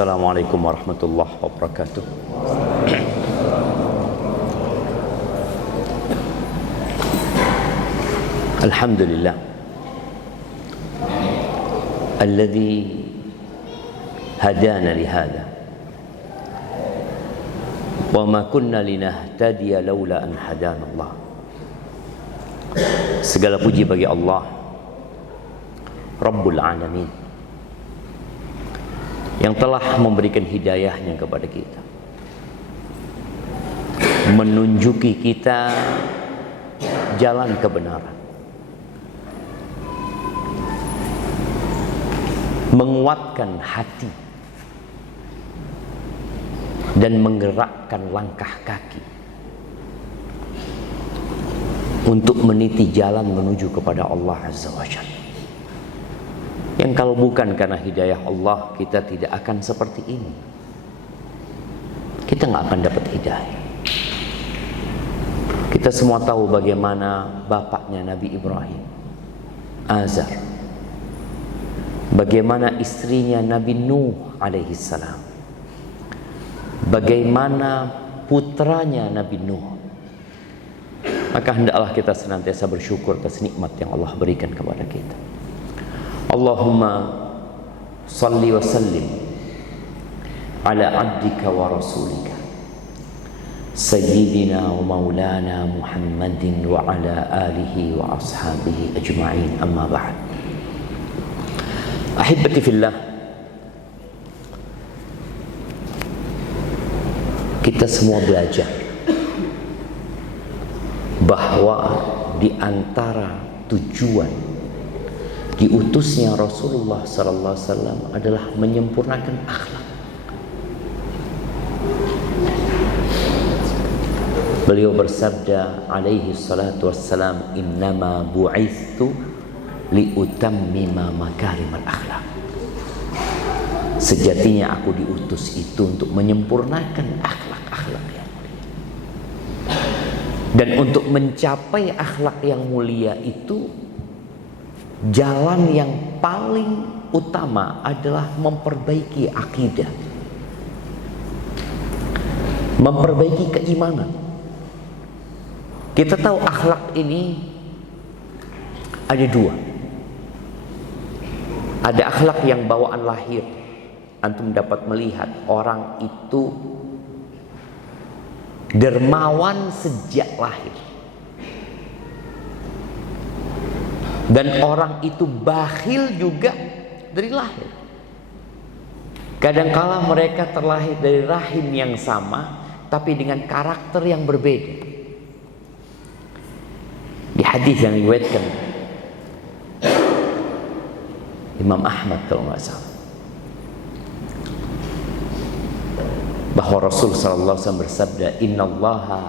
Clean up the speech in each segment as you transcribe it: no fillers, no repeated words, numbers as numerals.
Assalamualaikum warahmatullahi wabarakatuh. Alhamdulillah alladzi hadana lihada wa ma kunna linahtadiya laula an hadana Allah. Segala puji bagi Allah Rabbul Alamin yang telah memberikan hidayahnya kepada kita, menunjuki kita jalan kebenaran, menguatkan hati dan menggerakkan langkah kaki untuk meniti jalan menuju kepada Allah Azza wa Jalla. Yang kalau bukan karena hidayah Allah, kita tidak akan seperti ini. Kita nggak akan dapat hidayah. Kita semua tahu bagaimana bapaknya Nabi Ibrahim, Azar. Bagaimana istrinya Nabi Nuh alaihissalam. Bagaimana putranya Nabi Nuh. Maka hendaklah kita senantiasa bersyukur atas nikmat yang Allah berikan kepada kita. Allahumma salli wa sallim ala abdika wa rasulika sayyidina wa maulana Muhammadin wa ala alihi wa ashabihi ajma'in, amma ba'd. Ahibati fillah, kita semua belajar bahwa di antara tujuan diutusnya Rasulullah sallallahu alaihi wasallam adalah menyempurnakan akhlak. Beliau bersabda alaihi salatu wassalam, innama bu'ithu liutammima makarimal akhlak. Sejatinya aku diutus itu untuk menyempurnakan akhlak-akhlak yang mulia. Dan untuk mencapai akhlak yang mulia itu, jalan yang paling utama adalah memperbaiki akidah, memperbaiki keimanan. Kita tahu akhlak ini ada dua. Ada akhlak yang bawaan lahir. Antum dapat melihat orang itu dermawan sejak lahir. Dan orang itu bakhil juga dari lahir. Kadangkala mereka terlahir dari rahim yang sama, tapi dengan karakter yang berbeda. Di hadis yang diriwayatkan Imam Ahmad kalau nggak salah, bahwa Rasul sallallahu alaihi wasallam bersabda, innallaha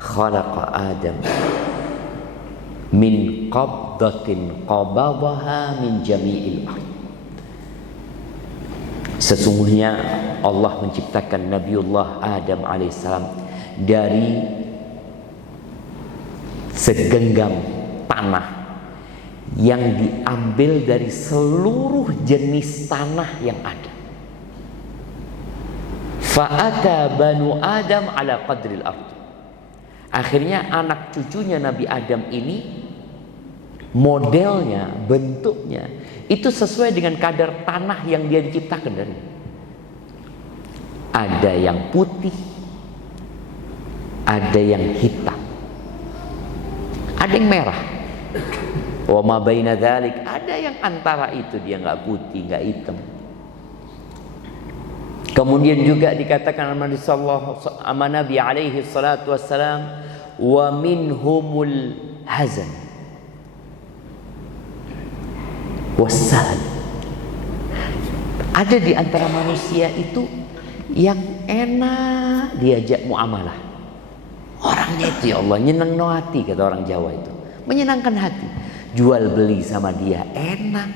khalaqa Adam min qabdatin qabadaha min jami'il ard. Sesungguhnya Allah menciptakan Nabiullah Adam alaihissalam dari segenggam tanah yang diambil dari seluruh jenis tanah yang ada. Fa'ata banu Adam ala qadril ard. Akhirnya anak cucunya Nabi Adam ini modelnya, bentuknya itu sesuai dengan kadar tanah yang dia diciptakan dari. Ada yang putih, ada yang hitam, ada yang merah. Wa ma baina dzalik, ada yang antara itu, dia nggak putih, nggak hitam. Kemudian juga dikatakan sama Nabi alaihi salatu wassalam, wa minhumul hazan wassahl. Ada di antara manusia itu yang enak diajak muamalah. Orangnya itu ya Allah nyeneng no hati, kata orang Jawa itu, menyenangkan hati. Jual beli sama dia enak,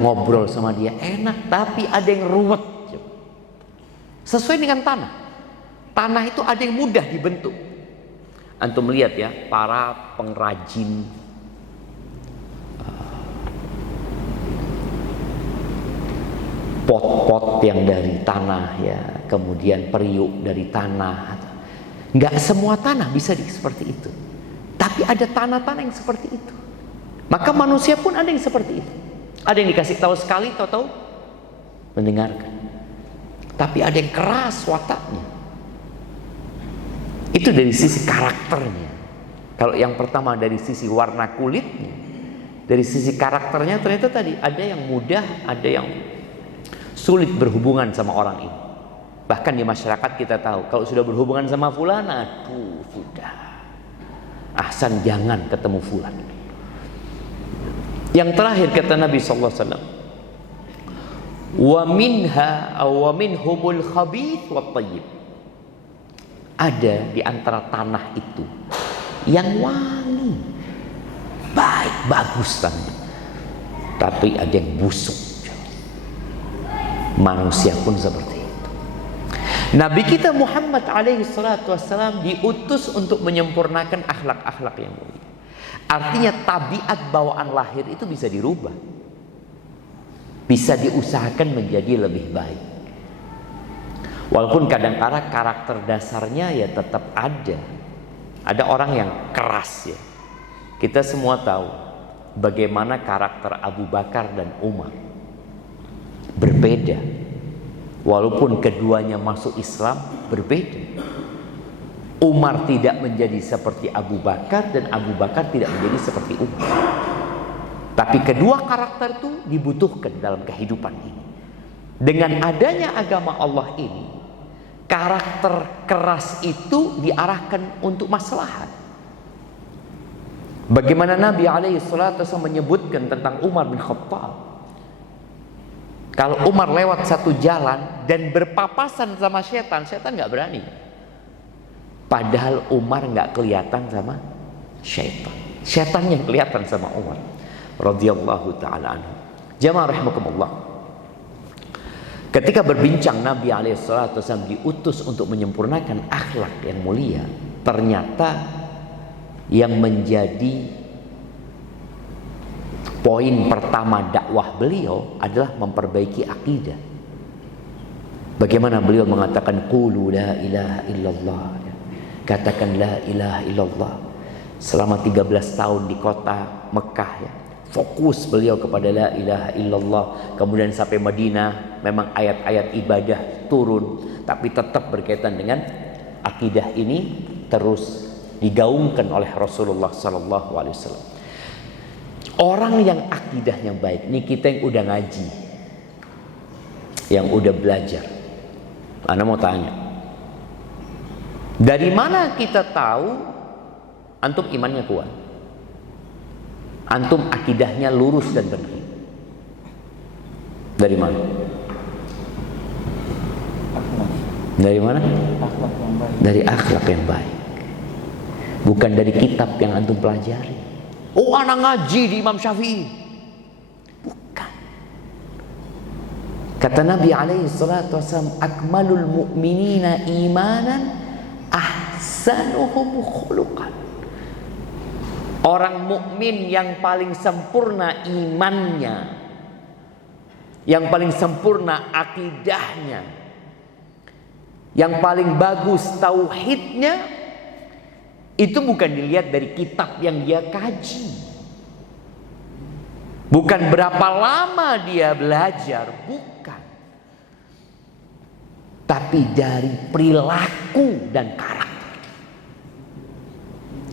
ngobrol sama dia enak, tapi ada yang ruwet. Sesuai dengan tanah. Tanah itu ada yang mudah dibentuk. Antum lihat ya, para pengrajin pot-pot yang dari tanah ya, kemudian periuk dari tanah. Nggak semua tanah bisa seperti itu, tapi ada tanah-tanah yang seperti itu. Maka manusia pun ada yang seperti itu. Ada yang dikasih tahu sekali, tahu-tahu mendengarkan. Tapi ada yang keras wataknya. Itu dari sisi karakternya. Kalau yang pertama dari sisi warna kulitnya, dari sisi karakternya ternyata tadi ada yang mudah, ada yang sulit berhubungan sama orang ini. Bahkan di masyarakat kita tahu kalau sudah berhubungan sama fulan, aduh sudah, ahsan jangan ketemu fulan. Yang terakhir kata Nabi SAW, wa minha aw minhumul khabith wat tayyib. Ada di antara tanah itu yang wangi, baik, bagus tanahnya, tapi ada yang busuk. Manusia pun seperti itu. Nabi kita Muhammad alaihi salatu wassalam diutus untuk menyempurnakan akhlak-akhlak yang mulia. Artinya tabiat bawaan lahir itu bisa dirubah, bisa diusahakan menjadi lebih baik. Walaupun kadang-kadang karakter dasarnya ya tetap ada. Ada orang yang keras ya. Kita semua tahu bagaimana karakter Abu Bakar dan Umar. Berbeda. Walaupun keduanya masuk Islam, berbeda. Umar tidak menjadi seperti Abu Bakar dan Abu Bakar tidak menjadi seperti Umar. Tapi kedua karakter itu dibutuhkan dalam kehidupan ini. Dengan adanya agama Allah ini, karakter keras itu diarahkan untuk maslahat. Bagaimana Nabi SAW menyebutkan tentang Umar bin Khattab. Kalau Umar lewat satu jalan dan berpapasan sama setan, setan nggak berani. Padahal Umar nggak kelihatan sama setan. Setan yang kelihatan sama Umar radhiyallahu taala anhu. Jamaah rahimakumullah. Ketika berbincang Nabi SAW diutus untuk menyempurnakan akhlak yang mulia, ternyata yang menjadi poin pertama dakwah beliau adalah memperbaiki akidah. Bagaimana beliau mengatakan qulu la ilaha illallah, katakan la ilaha illallah. Selama 13 tahun di kota Mekah ya, fokus beliau kepada la ilaha illallah. Kemudian sampai Madinah memang ayat-ayat ibadah turun, tapi tetap berkaitan dengan akidah ini terus digaungkan oleh Rasulullah sallallahu alaihi wasallam. Orang yang akidahnya baik, ini kita yang udah ngaji, yang udah belajar. Ana mau tanya, dari mana kita tahu antum imannya kuat? Antum akidahnya lurus dan benar? Dari mana? Dari mana? Dari akhlak yang baik. Bukan dari kitab yang antum pelajari. Oh, anak ngaji di Imam Syafi'i. Bukan. Kata Nabi alaihi salatu wasallam, akmalul mu'minina imanan ahsanuhum khuluqan. Orang mukmin yang paling sempurna imannya, yang paling sempurna akidahnya, yang paling bagus tauhidnya, itu bukan dilihat dari kitab yang dia kaji, bukan berapa lama dia belajar, bukan, tapi dari perilaku dan karakter.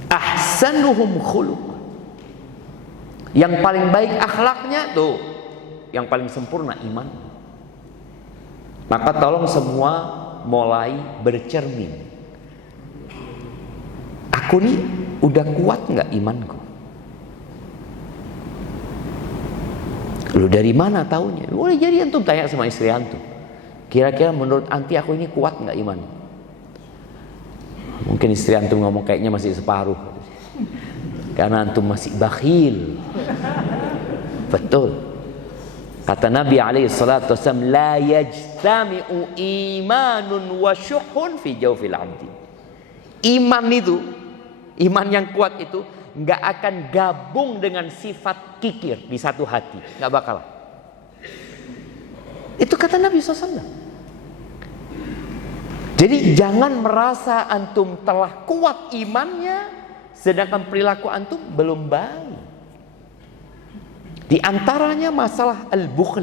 Ahsanuhum khuluq, yang paling baik akhlaknya tuh, yang paling sempurna iman. Maka tolong semua mulai bercermin. Aku nih udah kuat nggak imanku? Lu dari mana taunya? Boleh jadi antum tanya sama istri antum, kira-kira menurut anti aku ini kuat nggak iman? Mungkin istri antum ngomong kayaknya masih separuh, karena antum masih bakhil. Betul. Kata Nabi alaihi salatu wasallam, la yajtami'u imanun wa syuhun fi jawfil 'abdi. Iman itu, iman yang kuat itu nggak akan gabung dengan sifat kikir di satu hati, nggak bakal. Itu kata Nabi SAW. Jadi jangan merasa antum telah kuat imannya, sedangkan perilaku antum belum baik. Di antaranya masalah al-bukhl,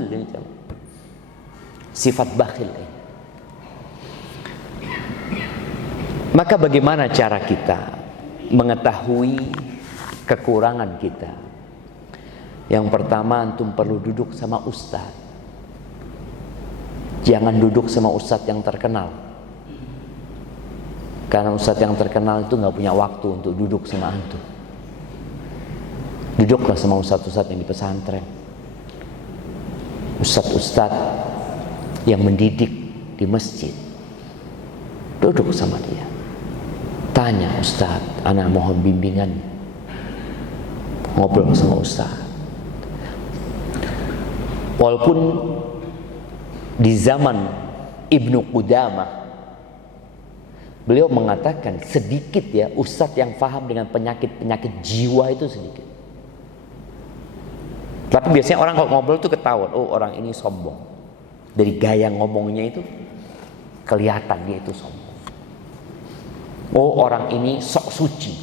sifat bakhil. Maka bagaimana cara kita mengetahui kekurangan kita? Yang pertama, antum perlu duduk sama ustaz. Jangan duduk sama ustaz yang terkenal, karena ustaz yang terkenal itu gak punya waktu untuk duduk sama antum. Duduklah sama ustaz-ustaz yang di pesantren, ustaz-ustaz yang mendidik di masjid. Duduk sama dia, tanya, ustaz, ana mohon bimbingan. Ngobrol sama ustaz. Walaupun di zaman Ibnu Qudamah, beliau mengatakan sedikit ya ustaz yang paham dengan penyakit-penyakit jiwa itu sedikit. Tapi biasanya orang kalau ngobrol tuh ketahuan, oh orang ini sombong. Dari gaya ngomongnya itu kelihatan dia itu sombong. Oh orang ini sok suci,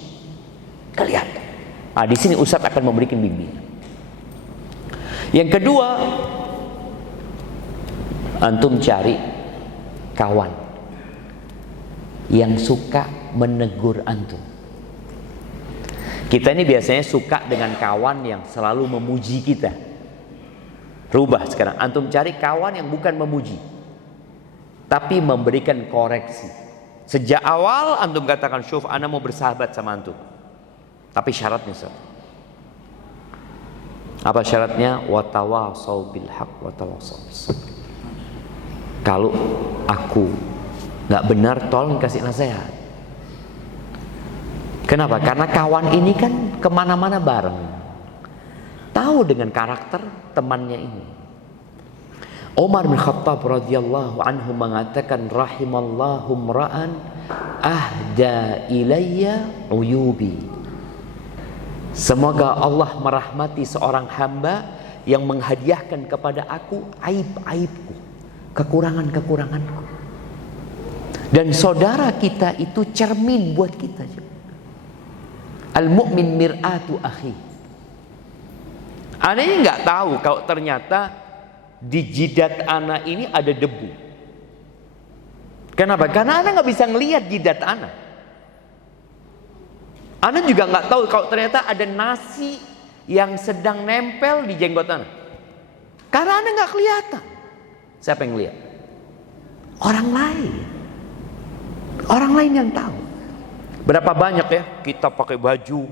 kelihatan. Nah, di sini ustaz akan memberikan bimbingan. Yang kedua, antum cari kawan yang suka menegur antum. Kita ini biasanya suka dengan kawan yang selalu memuji kita. Rubah sekarang, antum cari kawan yang bukan memuji, tapi memberikan koreksi. Sejak awal antum katakan, syuf, ana mau bersahabat sama antum, tapi syaratnya satu. Apa syaratnya? Watawasau bil haq watawasau bis sabr. Kalau aku nggak benar, tolong kasih nasihat. Kenapa? Karena kawan ini kan kemana-mana bareng, tahu dengan karakter temannya ini. Umar bin Khattab radhiyallahu anhu mengatakan, rahimallahu mra'an ahda ilayya uyubi. Semoga Allah merahmati seorang hamba yang menghadiahkan kepada aku aib-aibku, kekurangan-kekuranganku. Dan saudara kita itu cermin buat kita. Al-mu'min mir'atu akhi. Ana ini nggak tahu kalau ternyata di jidat ana ini ada debu. Kenapa? Karena ana nggak bisa ngelihat jidat ana. Ana juga nggak tahu kalau ternyata ada nasi yang sedang nempel di jenggot ana. Karena ana nggak kelihatan. Siapa yang lihat? Orang lain. Orang lain yang tahu. Berapa banyak ya kita pakai baju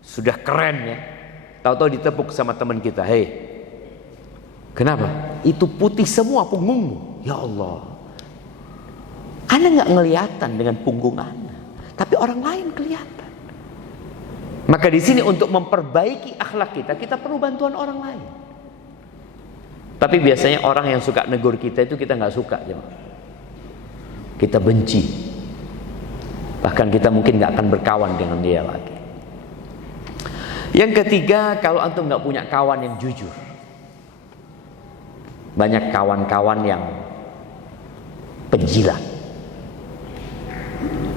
sudah keren ya, tahu-tahu ditepuk sama teman kita, hei, kenapa? Itu putih semua punggungmu. Ya Allah, ana nggak ngeliatan dengan punggung ana, tapi orang lain kelihatan. Maka di sini untuk memperbaiki akhlak kita perlu bantuan orang lain. Tapi biasanya orang yang suka negur kita itu kita nggak suka, kita benci. Bahkan kita mungkin gak akan berkawan dengan dia lagi. Yang ketiga, kalau antum gak punya kawan yang jujur, banyak kawan-kawan yang penjilat,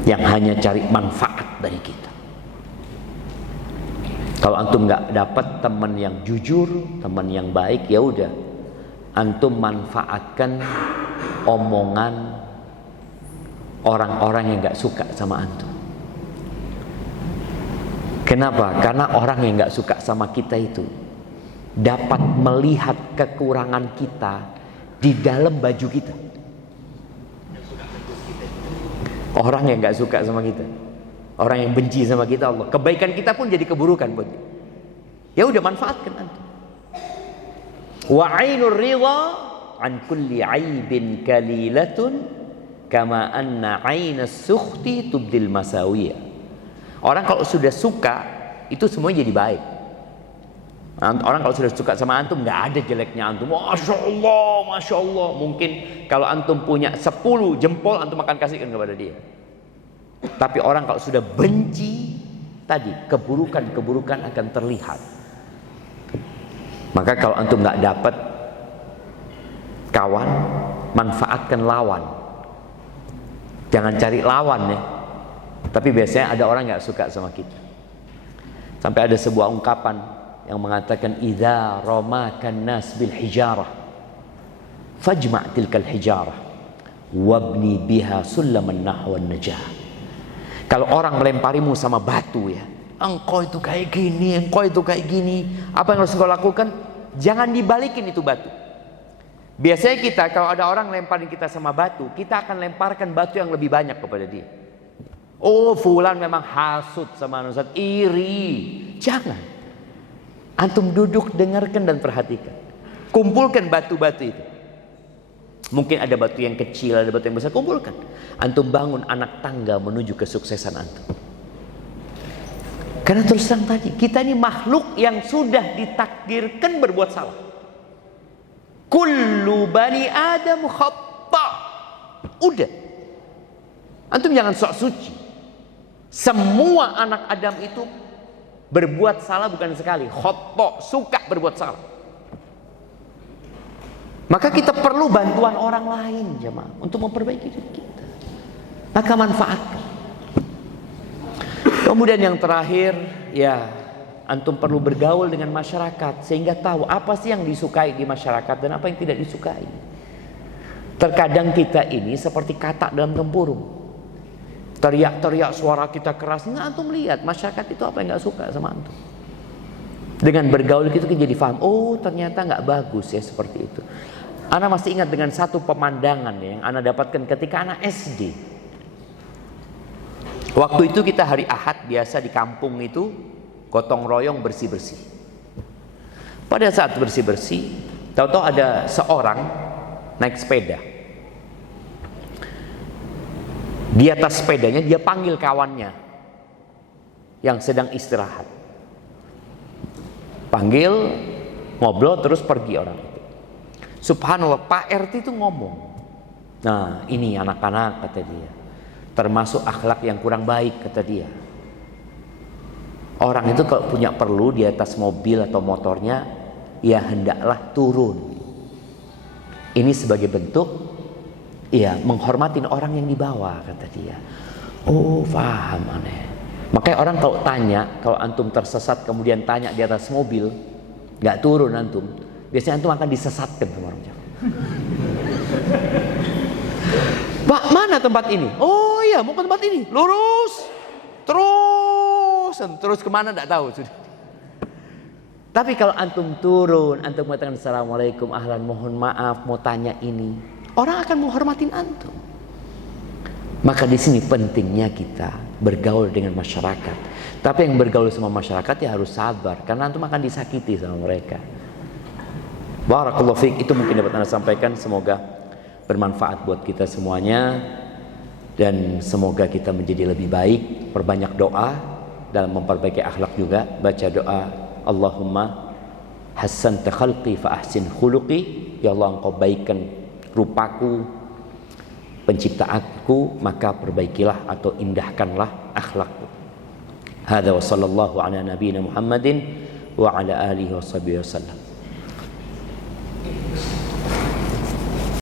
yang hanya cari manfaat dari kita. Kalau antum gak dapat teman yang jujur, teman yang baik, ya udah, antum manfaatkan omongan orang-orang yang gak suka sama antum. Kenapa? Karena orang yang gak suka sama kita itu dapat melihat kekurangan kita di dalam baju kita. Orang yang gak suka sama kita, orang yang benci sama kita, Allah, kebaikan kita pun jadi keburukan buat dia. Ya udah, manfaatkan antum. Wa ainur ridha an kulli aibin kalilatun kama anna ainas sukhti tubdil masawiyah. Orang kalau sudah suka itu semuanya jadi baik. Orang kalau sudah suka sama antum nggak ada jeleknya antum. Masya Allah. Mungkin kalau antum punya 10 jempol antum akan kasihkan kepada dia. Tapi orang kalau sudah benci, tadi keburukan-keburukan akan terlihat. Maka kalau antum nggak dapat Kawan, manfaatkan lawan. Jangan cari lawan ya. Tapi biasanya ada orang nggak suka sama kita. Sampai ada sebuah ungkapan yang mengatakan idza ramakan nas bil hijarah fajma' tilkal hijarah wabni biha sulaman nahwan najah. Kalau orang melemparimu sama batu ya, engkau itu kayak gini, engkau itu kayak gini, apa yang harus engkau lakukan? Jangan dibalikin itu batu. Biasanya kita kalau ada orang lemparin kita sama batu, kita akan lemparkan batu yang lebih banyak kepada dia. Oh, fulan memang hasut sama Ustaz, iri. Jangan. Antum duduk, dengarkan dan perhatikan. Kumpulkan batu-batu itu. Mungkin ada batu yang kecil, ada batu yang besar, kumpulkan. Antum bangun anak tangga menuju kesuksesan antum. Karena terus terang tadi, kita ini makhluk yang sudah ditakdirkan berbuat salah. Kullu bani Adam khata. Udah. Antum jangan sok suci. Semua anak Adam itu berbuat salah bukan sekali. Khata, suka berbuat salah. Maka kita perlu bantuan orang lain jemaah untuk memperbaiki diri kita. Maka manfaatkan. Kemudian yang terakhir, ya antum perlu bergaul dengan masyarakat sehingga tahu apa sih yang disukai di masyarakat dan apa yang tidak disukai. Terkadang kita ini seperti katak dalam tempurung. Teriak-teriak suara kita keras, nggak antum lihat masyarakat itu apa yang nggak suka sama antum. Dengan bergaul kita jadi paham, oh ternyata nggak bagus ya seperti itu. Ana masih ingat dengan satu pemandangan yang Ana dapatkan ketika Ana SD. Waktu itu kita hari Ahad biasa di kampung itu gotong royong bersih-bersih. Pada saat bersih-bersih, tahu-tahu ada seorang naik sepeda. Di atas sepedanya dia panggil kawannya yang sedang istirahat. Panggil, ngobrol, terus pergi orang itu. Subhanallah, Pak RT itu ngomong. Nah, ini anak-anak kata dia, termasuk akhlak yang kurang baik kata dia. Orang itu kalau punya perlu di atas mobil atau motornya, ya hendaklah turun. Ini sebagai bentuk, ya menghormatin orang yang di bawah kata dia. Oh, paham aneh. Makanya orang kalau tanya, kalau antum tersesat kemudian tanya di atas mobil, nggak turun antum, biasanya antum akan disesatkan sama orang Jawa. Pak, mana tempat ini? Oh iya, mau ke tempat ini. Lurus, terus kemana nggak tahu sudah. Tapi kalau antum turun, antum mengatakan assalamualaikum, ahlan, mohon maaf, mau tanya ini, orang akan menghormatin antum. Maka di sini pentingnya kita bergaul dengan masyarakat. Tapi yang bergaul sama masyarakat ya harus sabar, karena antum akan disakiti sama mereka. Barakallahu fiik, itu mungkin dapat Anda sampaikan. Semoga bermanfaat buat kita semuanya dan semoga kita menjadi lebih baik. Perbanyak doa dalam memperbaiki akhlak juga. Baca doa, Allahumma hassanta khalqi fa ahsin khuluqi. Ya Allah, engkau baikkan rupaku, penciptaanku, maka perbaikilah atau indahkanlah akhlakku. Hadza wa sallallahu ala nabiyyina Muhammadin wa ala alihi wa sahbihi wasallam.